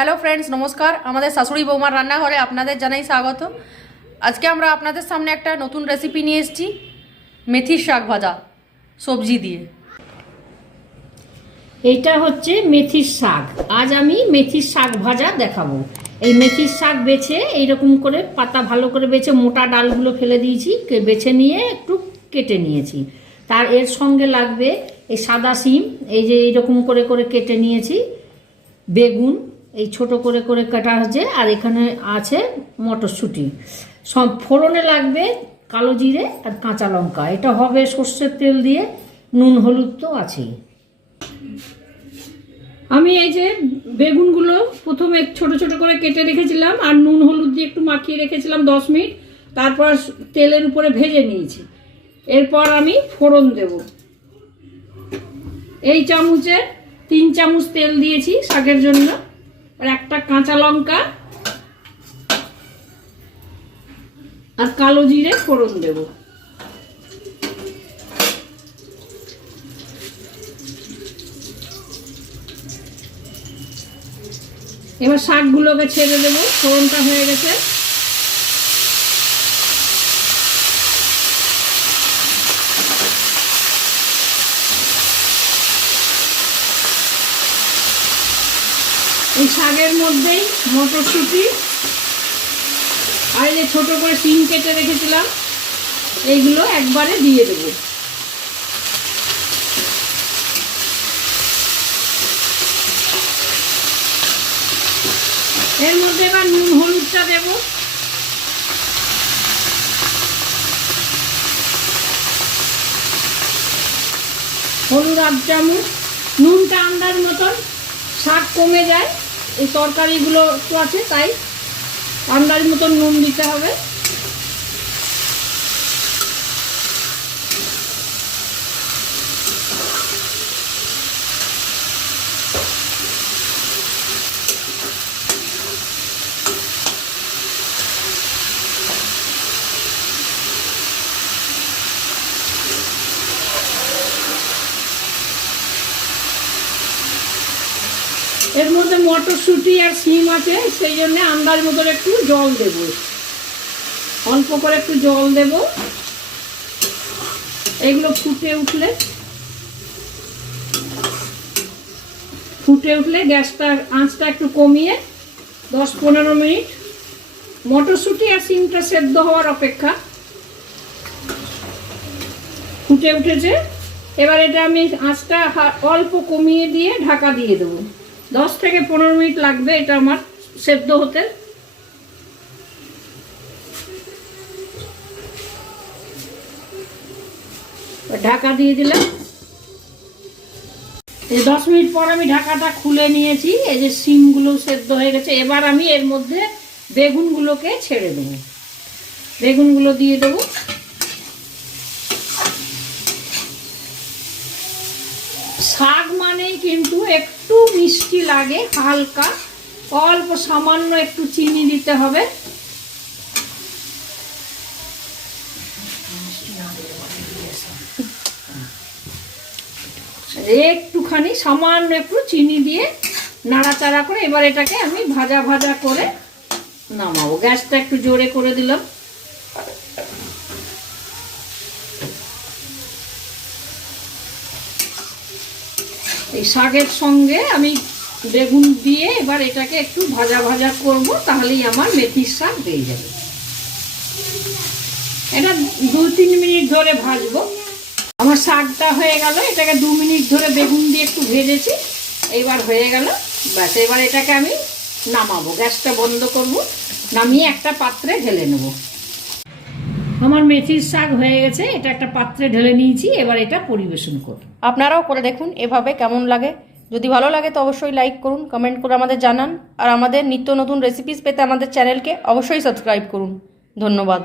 Hello friends, নমস্কার। আমাদের শাশুড়ি বৌমার রান্নাঘরে আপনাদের জানাই স্বাগত। আজকে আমরা আপনাদের সামনে একটা নতুন রেসিপি নিয়ে এসেছি, মেথির শাক ভাজা সবজি দিয়ে। এইটা হচ্ছে মেথির শাক। আজ আমি মেথির শাক ভাজা দেখাবো। এই মেথির শাক বেছে এইরকম করে পাতা ভালো করে বেছে মোটা ডালগুলো ফেলে দিয়েছি, বেছে নিয়ে একটু কেটে নিয়েছি। তার এর সঙ্গে লাগবে এই সাদা শিম, এই যে এইরকম করে করে কেটে নিয়েছি, বেগুন এই ছোট করে করে কাটা হচ্ছে, আর এখানে আছে মটরশুঁটি। সব ফোড়নে লাগবে কালো জিরে আর কাঁচা লঙ্কা। এটা হবে সর্ষের তেল দিয়ে, নুন হলুদ তো আছেই। আমি এই যে বেগুনগুলো প্রথমে ছোট ছোট করে কেটে রেখেছিলাম আর নুন হলুদ দিয়ে একটু মাখিয়ে রেখেছিলাম 10 মিনিট, তারপর তেলের উপরে ভেজে নিয়েছি। এরপর আমি ফোড়ন দেব। এই চামচে 3 চামচ তেল দিয়েছি শাকের জন্য, আর একটা কাঁচা লঙ্কা আর কালো জিরে ফোড়ন দেব। এবার শাকগুলোকে ছেড়ে দেব। ফোড়নটা হয়ে গেছে। এই শাকের মধ্যেই মটরশুঁটি আর এই যে ছোট করে শিম কেটে রেখেছিলাম এইগুলো একবারে দিয়ে দেব। এর মধ্যে এবার নুন হলুদটা দেব। হলুদ 1 চামচ, নুনটা আন্দাজ মতন। শাক কমে যায়, এই তরকারিগুলো একটু আছে তাই আন্দাজ মতন নুন দিতে হবে। এর মধ্যে মটরশুঁটি আর শিম আছে, সেই জন্য আন্দাজ মতো একটু জল দেব, অল্প করে একটু জল দেব। এগুলো ফুটে উঠলে গ্যাসটা আঁচটা একটু কমিয়ে 10-15 মিনিট মটরশুঁটি আর শিমটা সেদ্ধ হওয়ার অপেক্ষা। ফুটে উঠেছে, এবার এটা আমি আঁচটা অল্প কমিয়ে দিয়ে ঢাকা দিয়ে দেবো। 10-15 মিনিট লাগবে এটা আমার সেদ্ধ হতে। ঢাকা দিয়ে দিলাম। এই 10 মিনিট পর আমি ঢাকাটা খুলে নিয়েছি। এই যে শিমগুলো সেদ্ধ হয়ে গেছে। এবার আমি এর মধ্যে বেগুনগুলোকে ছেড়ে দেবো। বেগুনগুলো দিয়ে দেবো। শাক মানেই কিন্তু একটু মিষ্টি লাগে, হালকা অল্প সামান্য একটু চিনি দিতে হবে। একটুখানি সামান্য একটু চিনি দিয়ে নাড়াচাড়া করে এবার এটাকে আমি ভাজা ভাজা করে নামাবো। গ্যাসটা একটু জোরে করে দিলাম। এই শাকের সঙ্গে আমি বেগুন দিয়ে এবার এটাকে একটু ভাজা ভাজা করব, তাহলেই আমার মেথির শাক হয়ে যাবে। এটা 2-3 মিনিট ধরে ভাজবো। আমার শাকটা হয়ে গেল। এটাকে 2 মিনিট ধরে বেগুন দিয়ে একটু ভেজেছি, এইবার হয়ে গেল। ব্যাস, এবার এটাকে আমি নামাবো। গ্যাসটা বন্ধ করব, নামিয়ে একটা পাত্রে ঢেলে নেব। আমার মেথির শাক হয়ে গেছে, এটা একটা পাত্রে ঢেলে নিয়েছি। এবার এটা পরিবেশন করব। আপনারাও করে দেখুন এভাবে কেমন লাগে। যদি ভালো লাগে তো অবশ্যই লাইক করুন, কমেন্ট করে আমাদের জানান। আর আমাদের নিত্য নতুন রেসিপিস পেতে আমাদের চ্যানেলকে অবশ্যই সাবস্ক্রাইব করুন। ধন্যবাদ।